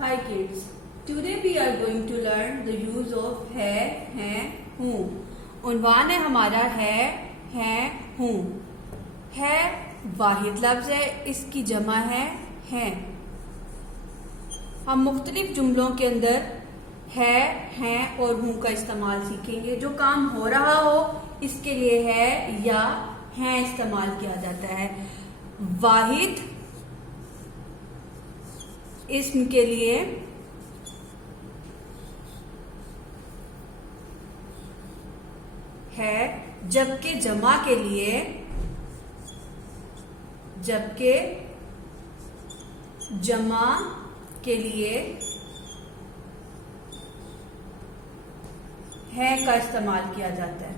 Hi kids, today we are going to learn the use of है, हूँ। उन्वान है हमारा है, हूँ। है वाहिद लफ्ज है, इसकी जमा है। हम मुख्तलिफ जुमलों के अंदर है और हूँ का इस्तेमाल सीखेंगे। जो काम हो रहा हो इसके लिए है या है इस्तेमाल किया जाता है। वाहिद इस्म के लिए है, जबकि जमा के लिए है का इस्तेमाल किया जाता है।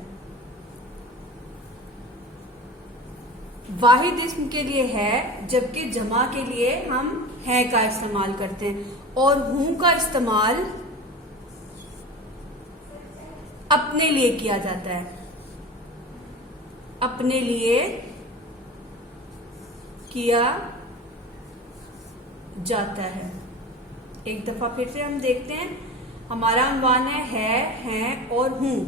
वाहिद इस्म के लिए है, जबकि जमा के लिए हम है का इस्तेमाल करते हैं। और हूं का इस्तेमाल अपने लिए किया जाता है। अपने लिए किया जाता है। एक दफा फिर से हम देखते हैं। हमारा उन्वान है और हूं।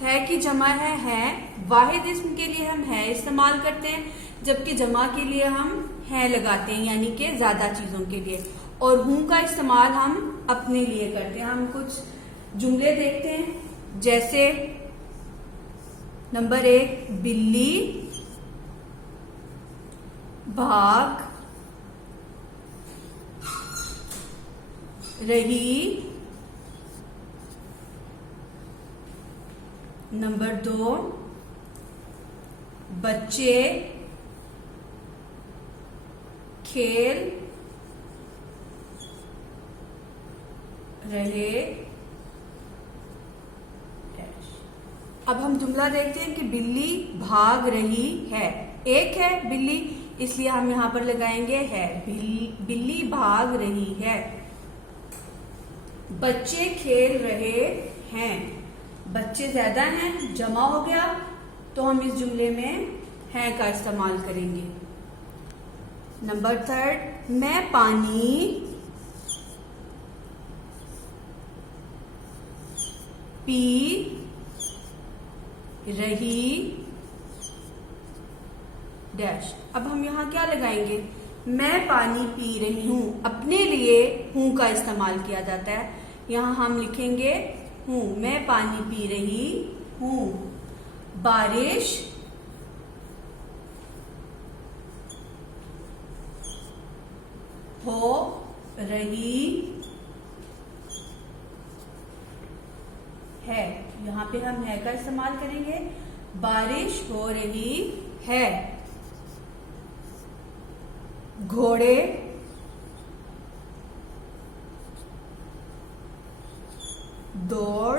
है की जमा है। वाहिद इस्म के लिए हम है इस्तेमाल करते हैं, जबकि जमा के लिए हम है लगाते हैं, यानी कि ज्यादा चीजों के लिए। और हूं का इस्तेमाल हम अपने लिए करते हैं। हम कुछ जुमले देखते हैं, जैसे नंबर 1, बिल्ली भाग रही। नंबर 2, बच्चे खेल रहे। अब हम जुमला देखते हैं कि बिल्ली भाग रही है। एक है बिल्ली, इसलिए हम यहां पर लगाएंगे है। बिल्ली भाग रही है। बच्चे खेल रहे हैं। बच्चे ज्यादा हैं, जमा हो गया, तो हम इस जुमले में है का इस्तेमाल करेंगे। नंबर 3, मैं पानी पी रही डैश। अब हम यहां क्या लगाएंगे? मैं पानी पी रही हूं। अपने लिए हूं का इस्तेमाल किया जाता है। यहां हम लिखेंगे हूं। मैं पानी पी रही हूं। बारिश हो रही है। यहां पे हम है का इस्तेमाल करेंगे। बारिश हो रही है। घोड़े दौड़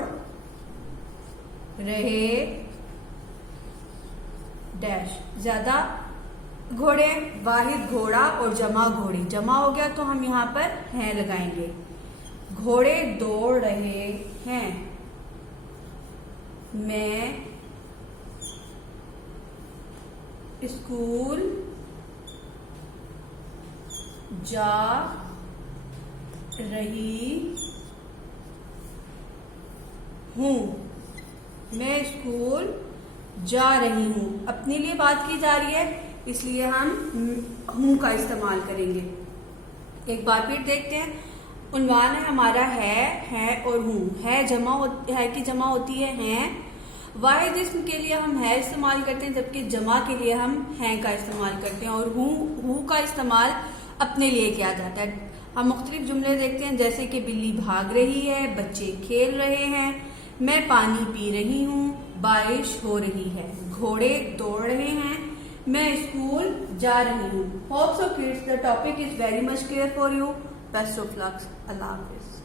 रहे डैश। ज्यादा घोड़े, वाहिद घोड़ा और जमा घोड़ी। जमा हो गया तो हम यहां पर है लगाएंगे। घोड़े दौड़ रहे हैं। मैं स्कूल जा रही हूं। मैं स्कूल जा रही हूं। अपने लिए बात की जा रही है, इसलिए हम हूं का इस्तेमाल करेंगे। एक बार फिर देखते हैं। उन्वान है हमारा है और हूं। है की जमा होती है। वाहिद इस्म के लिए हम है इस्तेमाल करते हैं, जबकि जमा के लिए हम है का इस्तेमाल करते हैं। और हूं का इस्तेमाल अपने लिए किया जाता है। हम मुख्तलिफ जुमले देखते हैं, जैसे कि बिल्ली भाग रही है, बच्चे खेल रहे हैं, मैं पानी पी रही हूँ, बारिश हो रही है, घोड़े दौड़ रहे हैं, मैं स्कूल जा रही हूँ। Hope so kids the topic is very much clear for you. Best of luck. Allah Hafiz.